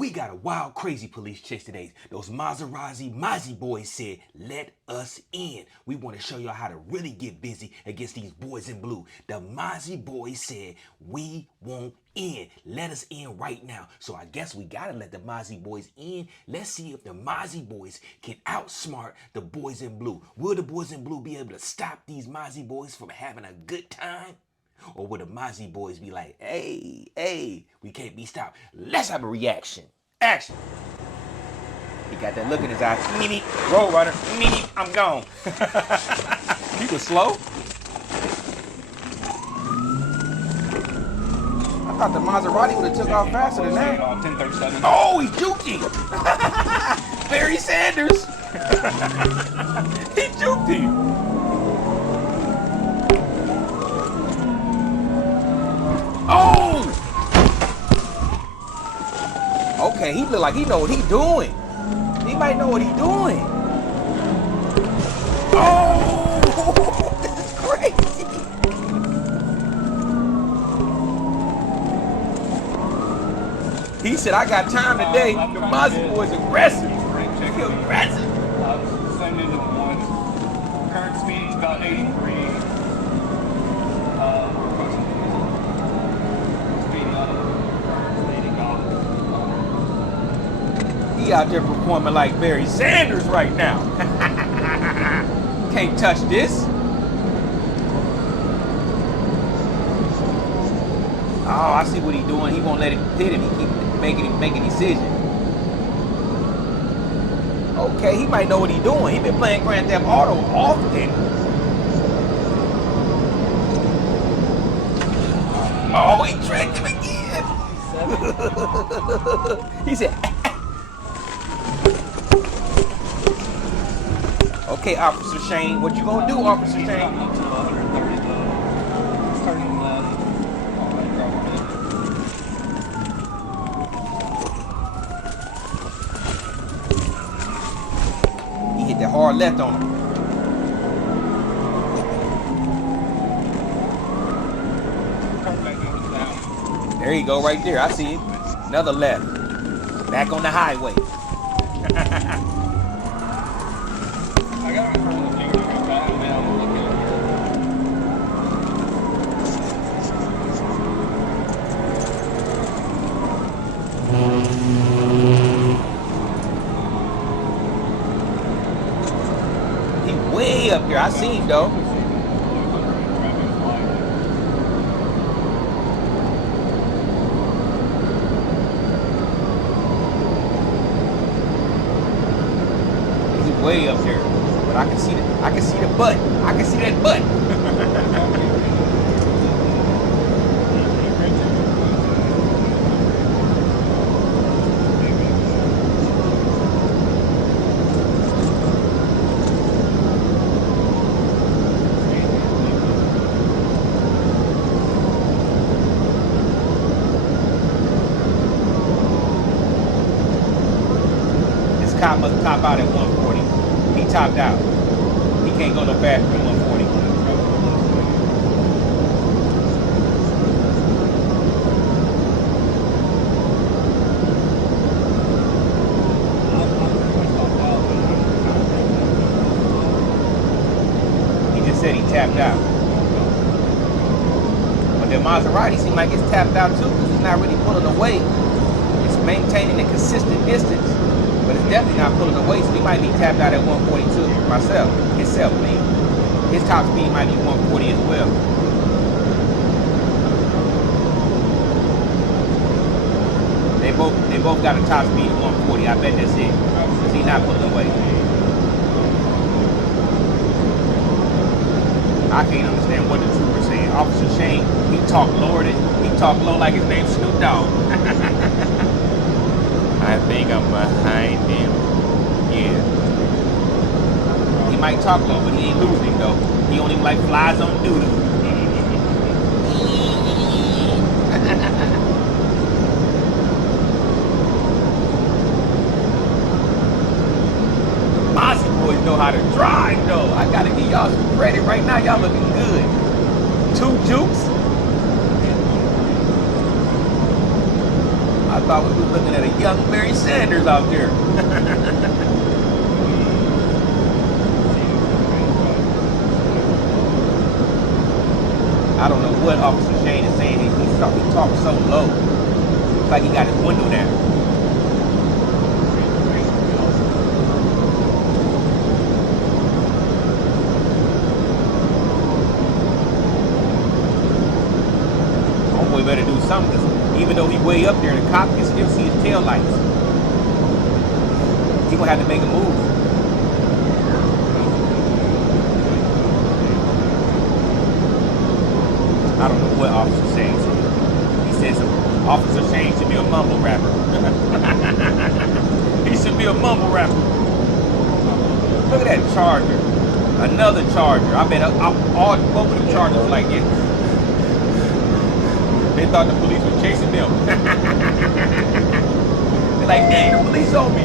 We got a wild, crazy police chase today. Those Maserati boys said, let us in. We want to show y'all how to really get busy against these boys in blue. The Maserati boys said, we want in. Let us in right now. So I guess we got to let the Maserati boys in. Let's see if the Maserati boys can outsmart the boys in blue. Will the boys in blue be able to stop these Maserati boys from having a good time? Or will the Maserati boys be like, hey, we can't be stopped? Let's have a reaction. Action. He got that look in his eyes. Meanie, road runner. Meanie, I'm gone. He was slow. I thought the Maserati would have took off faster than that. 1037. Oh, he juked him. Barry Sanders. He juked him. Oh! Okay, he look like he know what he doing. He might know what he doing. Oh! This is crazy. He said, I got time today. The Maserati boy's aggressive. He aggressive. Send into one. Current speed is about 83. He out there performing like Barry Sanders right now. Can't touch this. Oh, I see what he's doing. He won't let him hit him. He keep making him make a decision. Okay, he might know what he's doing. He been playing Grand Theft Auto often. Oh, he tricked him again. He said, okay, Officer Shane, what you gonna do, Officer Shane? He hit that hard left on him. There you go, right there. I see it. Another left. Back on the highway. He way up here. I see him though. He way up there. But I can see the butt. I can see that butt. Cop must top out at 140. He topped out. He can't go no faster than 140. He just said he tapped out. But the Maserati seems like it's tapped out too because it's not really pulling away. It's maintaining a consistent distance. But it's definitely not pulling away, so he might be tapped out at 142 himself. I mean, his top speed might be 140 as well. They both got a top speed of 140. I bet that's it, because he's not pulling away. I can't understand what the trooper's saying. Officer Shane, he talked low like his name's Snoop Dogg. I think I'm behind him. Yeah. He might talk low, but he ain't losing though. He only like flies on doo-doo. Maserati boys know how to drive though. I gotta give y'all some credit right now. Y'all looking good. 2 jukes. thought we were looking at a young Barry Sanders out there. I don't know what Officer Shane is saying. He talks so low. It's like he got his window down. Homeboy better do something, because even though he's way up there, the cop can still see his tail lights. He gonna have to make a move. I don't know what Officer Shane said. He said Officer Shane should be a mumble rapper. He should be a mumble rapper. Look at that Charger. Another Charger. I bet all both of them Chargers like it. They thought the police was chasing them. They're like, dang, the police on me.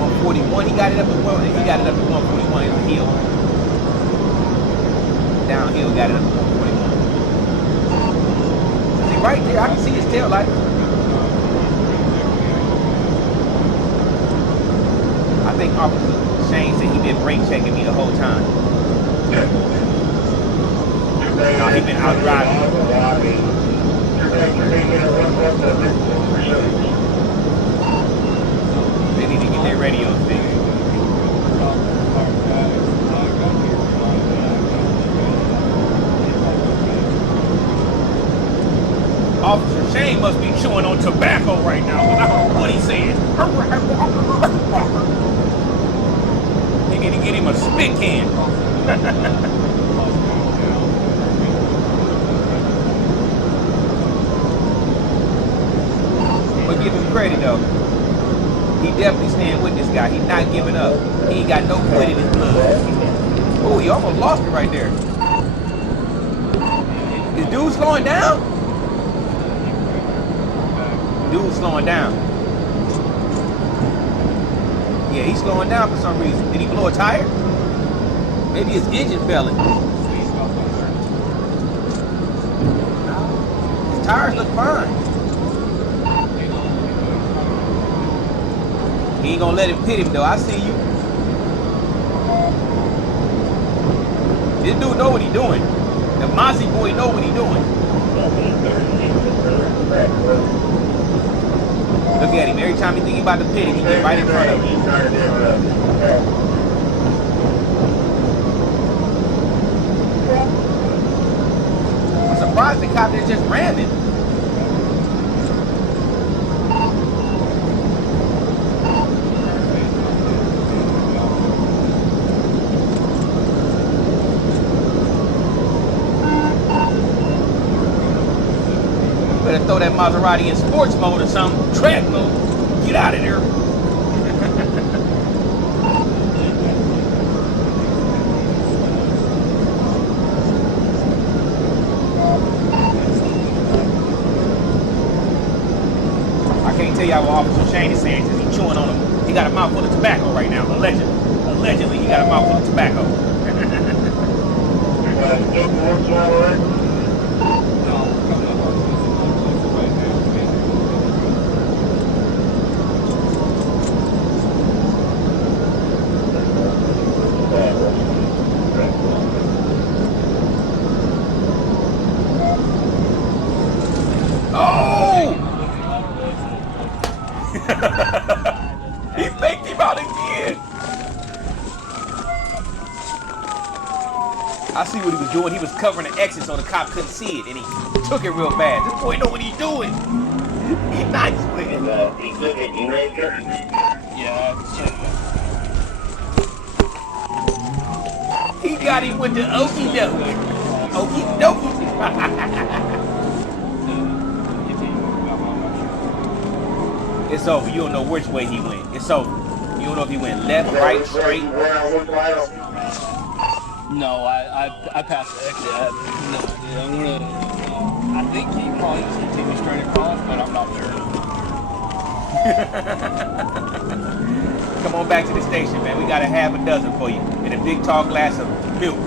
141, he got it up to 141 in the hill. Downhill, got it up to 141. See, right there, I can see his tail light. I think Officer Shane said he been brake checking me the whole time. No, he been out driving. They need to get their radio fixed. Officer Shane must be chewing on tobacco right now, because I don't know what he's saying. They need to get him a spit can. But give him credit though. He definitely staying with this guy. He's not giving up. He ain't got no quit in his blood. Oh, he almost lost it right there. Is dude slowing down? Dude's slowing down. Yeah, he's slowing down for some reason. Did he blow a tire? Maybe his engine failing. His tires look fine. He ain't gonna let him pit him though. I see you. This dude know what he doing. The Mozzie boy know what he doing. Look at him. Every time he think he about to pit him, he get right in front of him. I'm surprised the cop didn't just ram him. Better throw that Maserati in sports mode or something, track mode. Get out of there. I can't tell y'all what Officer Shane is saying because he's chewing on him. He got a mouthful of tobacco right now, allegedly. Allegedly, he got a mouthful of tobacco. He faked him out again. I see what he was doing. He was covering the exit so the cop couldn't see it, and he took it real bad. This boy know what he's doing. He's nice with it. Yeah. He got him with the okie dokie. Okie dokie. It's over. You don't know which way he went. It's over. You don't know if he went left, right, straight. No, I passed the exit. I have no idea. I think he probably just continued straight across, but I'm not sure. Come on back to the station, man. We got a half a dozen for you. And a big tall glass of milk.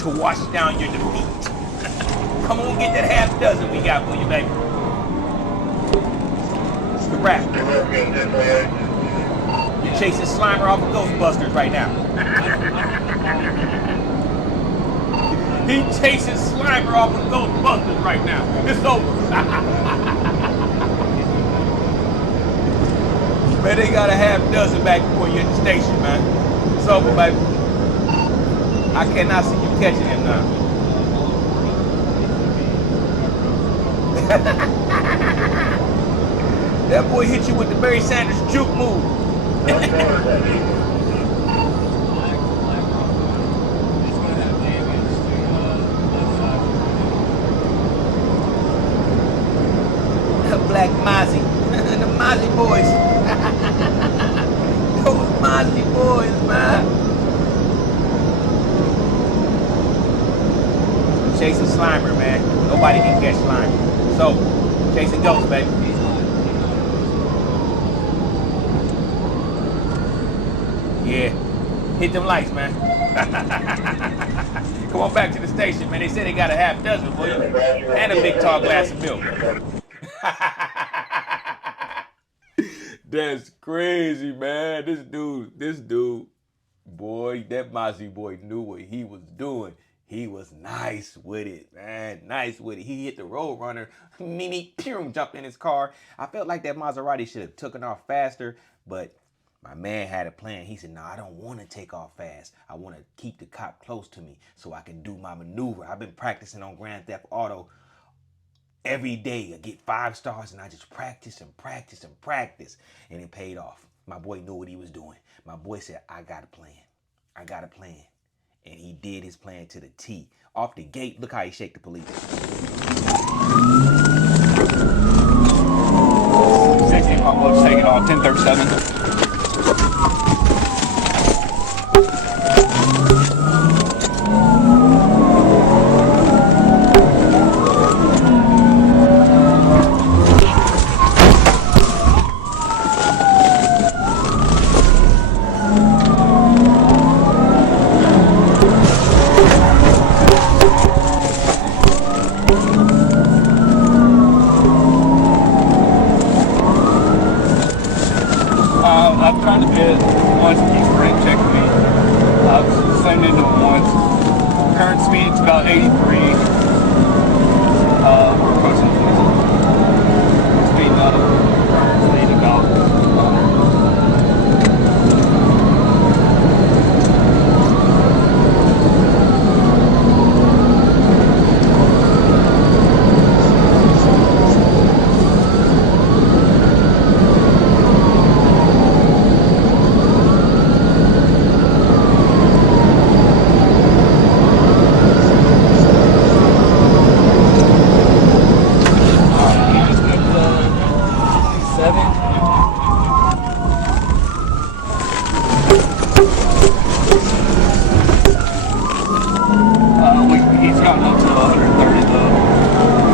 to wash down your defeat. Come on, get that half dozen we got for you, baby. It's the wrap. You're chasing Slimer off of Ghostbusters right now. He chasing Slimer off of Ghostbusters right now. It's over. Man, they got a half dozen back before you at the station, man. It's over, baby. I cannot see you catching him now. That boy hit you with the Barry Sanders juke move. Black Mozzie. The Mozzie boys. Those Mozzie boys, man. Chasing Slimer, man. Nobody can catch Slimer. So, chasing ghosts, baby. Yeah. Hit them lights, man. Come on back to the station, man. They said they got a half dozen for you. And a big tall glass of milk. That's crazy, man. This dude, boy, that Mozzie boy knew what he was doing. He was nice with it, man. Nice with it. He hit the road runner. Mimi, jumped in his car. I felt like that Maserati should have taken off faster, but my man had a plan. He said, no, I don't want to take off fast. I want to keep the cop close to me so I can do my maneuver. I've been practicing on Grand Theft Auto every day. I get 5 stars and I just practice and practice and practice. And it paid off. My boy knew what he was doing. My boy said, I got a plan. I got a plan. And he did his plan to the T. Off the gate, look how he shake the police. 16 pump loads taking off, 1037. I've tried to bid once to keep Brent checking me. I've sent into him once. Current speed's about 83. We're approaching speeding up. Current speed about 100. He's gotten up to 130 though.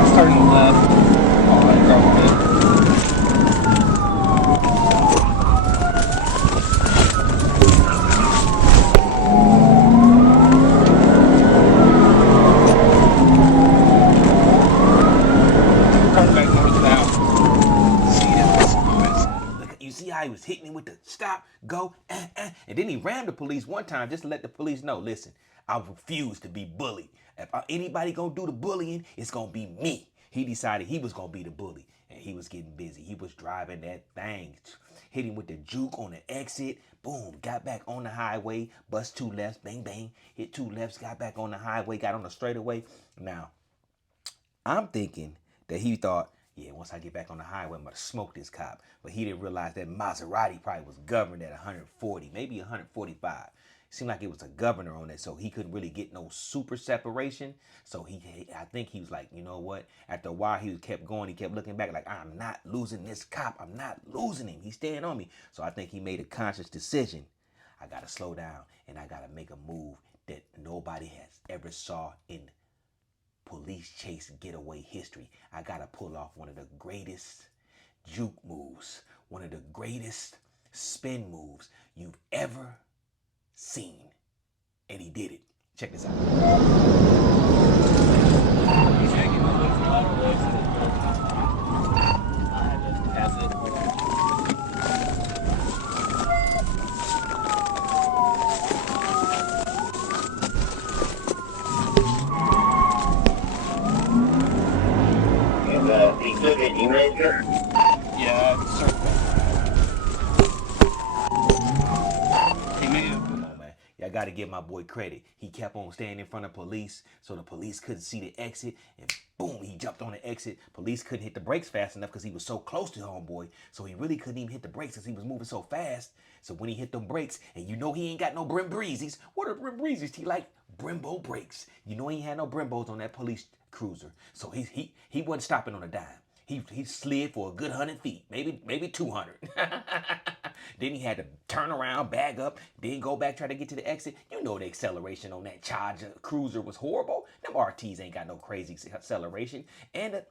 He's turning left. All right, grab a bit. Turn back north now. Look, you see how he was hitting him with the stop, go, and then he rammed the police one time just to let the police know, listen, I refuse to be bullied. If anybody gonna do the bullying, it's gonna be me. He decided he was gonna be the bully, and he was getting busy. He was driving that thing, hit him with the juke on the exit, boom, got back on the highway, bust 2 lefts, bang, bang, hit 2 lefts, got back on the highway, got on the straightaway. Now, I'm thinking that he thought, yeah, once I get back on the highway, I'm gonna smoke this cop. But he didn't realize that Maserati probably was governed at 140, maybe 145. Seemed like it was a governor on it, so he couldn't really get no super separation. So I think he was like, you know what? After a while, he kept going. He kept looking back like, I'm not losing this cop. I'm not losing him. He's staying on me. So I think he made a conscious decision. I gotta slow down and I gotta make a move that nobody has ever saw in police chase getaway history. I gotta pull off one of the greatest juke moves, one of the greatest spin moves you've ever seen. And he did it. Check this out. He's shaking my lips a lot of ways. I had to pass it. He took it, you measure? Yeah, certified. He made it. Come on, man. Y'all got to give my boy credit. He kept on staying in front of police so the police couldn't see the exit. And boom, he jumped on the exit. Police couldn't hit the brakes fast enough because he was so close to homeboy. So he really couldn't even hit the brakes because he was moving so fast. So when he hit them brakes, and you know he ain't got no Brim Breezes. What are Brim Breezes? He like Brembo brakes. You know he ain't had no Brembos on that police cruiser. So he wasn't stopping on a dime. He slid for a good 100 feet, maybe 200. Then he had to turn around, bag up, then go back, try to get to the exit. You know the acceleration on that Charger cruiser was horrible. Them RTs ain't got no crazy acceleration. And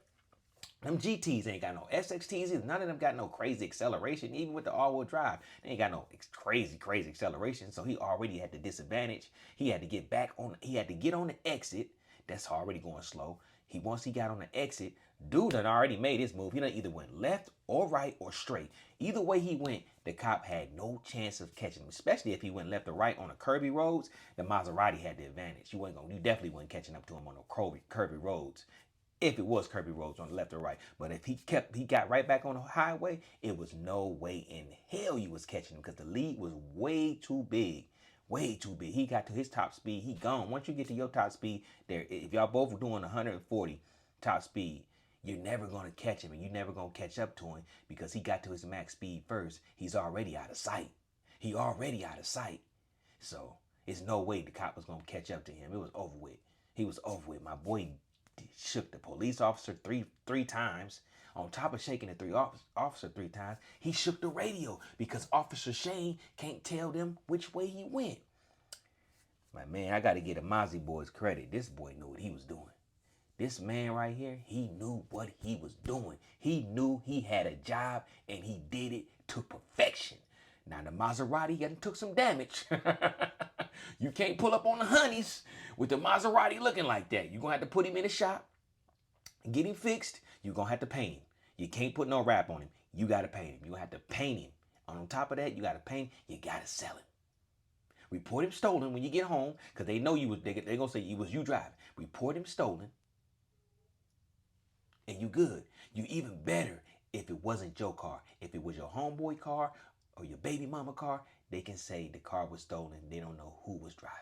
them GTs ain't got no SXTs. None of them got no crazy acceleration. Even with the all-wheel drive, they ain't got no crazy acceleration. So he already had the disadvantage. He had to get back on. He had to get on the exit. That's already going slow. Once he got on the exit, dude done already made his move. He done either went left or right or straight. Either way he went, the cop had no chance of catching him. Especially if he went left or right on the curvy roads. The Maserati had the advantage. You definitely wasn't catching up to him on the curvy roads. If it was curvy roads on the left or right. But if he got right back on the highway, it was no way in hell you was catching him because the lead was way too big. Way too big. He got to his top speed. He gone. Once you get to your top speed, if y'all both were doing 140 top speed, you're never going to catch him and you're never going to catch up to him because he got to his max speed first. He's already out of sight. So it's no way the cop was going to catch up to him. It was over with. He was over with. My boy shook the police officer three times. On top of shaking the officer 3 times, he shook the radio because Officer Shane can't tell them which way he went. My man, I got to get a Mozzie boy's credit. This boy knew what he was doing. This man right here, he knew what he was doing. He knew he had a job and he did it to perfection. Now the Maserati took some damage. You can't pull up on the honeys with the Maserati looking like that. You're going to have to put him in the shop, get him fixed. You're going to have to paint him. You can't put no wrap on him. You got to paint him. You're going to have to paint him. On top of that, you got to paint him. You got to sell him. Report him stolen when you get home because they know you was, they're going to say it was you driving. Report him stolen and you good. You even better if it wasn't your car. If it was your homeboy car or your baby mama car, they can say the car was stolen. They don't know who was driving.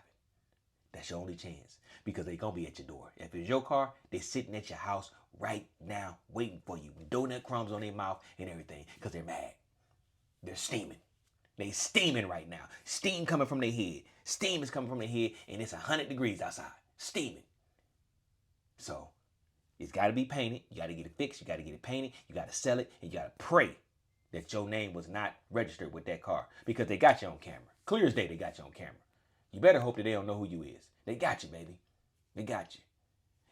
That's your only chance because they're going to be at your door. If it's your car, they're sitting at your house right now waiting for you. Donut crumbs on their mouth and everything because they're mad. They're steaming. They steaming right now. Steam coming from their head. Steam is coming from their head and it's 100 degrees outside. Steaming. So it's got to be painted. You got to get it fixed. You got to get it painted. You got to sell it. And you got to pray that your name was not registered with that car because they got you on camera. Clear as day, they got you on camera. You better hope that they don't know who you is. They got you, baby. They got you.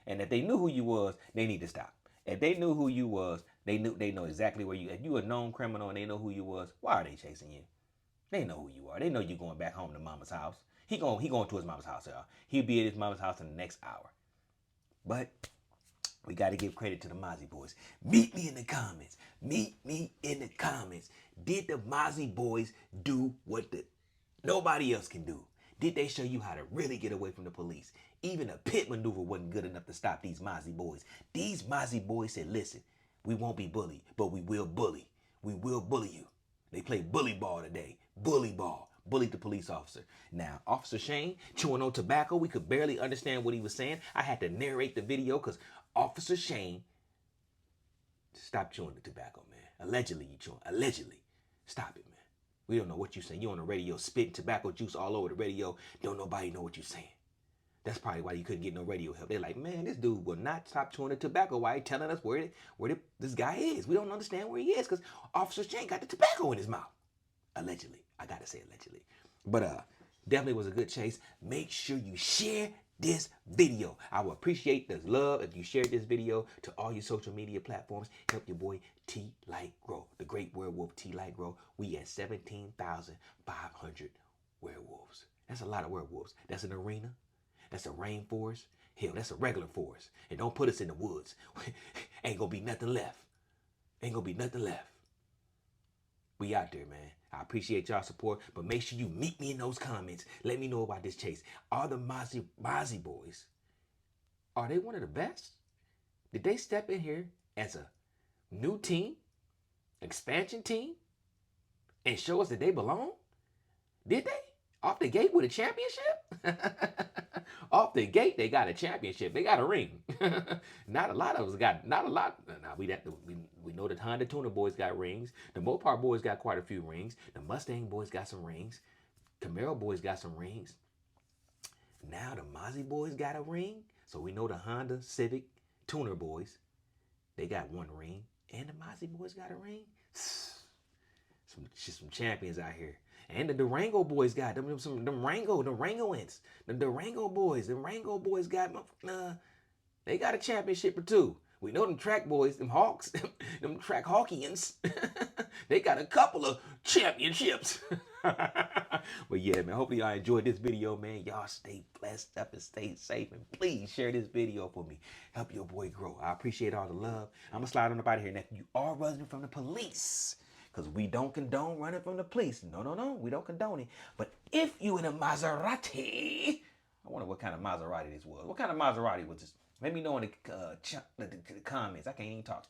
And if they knew who you was, they need to stop. If they knew who you was, they know exactly where you. If you a known criminal and they know who you was, why are they chasing you? They know who you are. They know you going back home to mama's house. He going to his mama's house, y'all. He'll be at his mama's house in the next hour. But we got to give credit to the Mozzie boys. Meet me in the comments. Meet me in the comments. Did the Mozzie boys do what nobody else can do? Did they show you how to really get away from the police? Even a pit maneuver wasn't good enough to stop these Mozzie boys. These Mozzie boys said, listen, we won't be bullied, but we will bully. We will bully you. They played bully ball today. Bully ball. Bullied the police officer. Now, Officer Shane chewing on tobacco. We could barely understand what he was saying. I had to narrate the video because Officer Shane, stop chewing the tobacco, man. Allegedly you chewing. Allegedly. Stop it, man. We don't know what you're saying. You on the radio spitting tobacco juice all over the radio. Don't nobody know what you're saying. That's probably why you couldn't get no radio help. They're like, man, this dude will not stop chewing the tobacco. Why he telling us where this guy is? We don't understand where he is because Officer Shane got the tobacco in his mouth. Allegedly. I got to say allegedly. But definitely was a good chase. Make sure you share this video. I would appreciate the love if you shared this video to all your social media platforms. Help your boy T Light grow. The great werewolf T Light grow. We at 17,500 werewolves. That's a lot of werewolves. That's an arena. That's a rainforest. Hell, that's a regular forest. And don't put us in the woods. Ain't gonna be nothing left. Ain't gonna be nothing left. We out there, man. I appreciate y'all support, but make sure you meet me in those comments. Let me know about this chase. Are the Mozzie boys, are they one of the best? Did they step in here as a new team, expansion team, and show us that they belong? Did they? Off the gate with a championship? Off the gate, they got a championship. They got a ring. Not a lot of us got, not a lot. Now, we know the Honda Tuner boys got rings. The Mopar boys got quite a few rings. The Mustang boys got some rings. Camaro boys got some rings. Now the Mozzie boys got a ring. So we know the Honda Civic Tuner boys, they got one ring. And the Mozzie boys got a ring. Some champions out here. And the Durango boys got them Durangoans. The Durango boys got they got a championship or two. We know them track boys, them Hawks, them track Hawkians. They got a couple of championships. But yeah, man, hopefully y'all enjoyed this video, man. Y'all stay blessed up and stay safe. And please share this video for me. Help your boy grow. I appreciate all the love. I'm going to slide on up out of here. And if you are running from the police, because we don't condone running from the police. No, we don't condone it. But if you in a Maserati, I wonder what kind of Maserati this was. What kind of Maserati was this? Let me know in the comments. I can't even talk.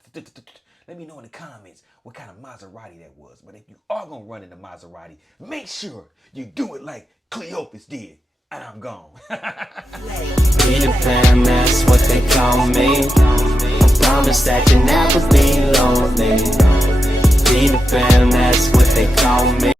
Let me know in the comments what kind of Maserati that was. But if you are going to run in the Maserati, make sure you do it like Cleopas did. And I'm gone. Peter Pan, that's what they call me. I promise that you never be lonely. Peter Pan, that's what they call me.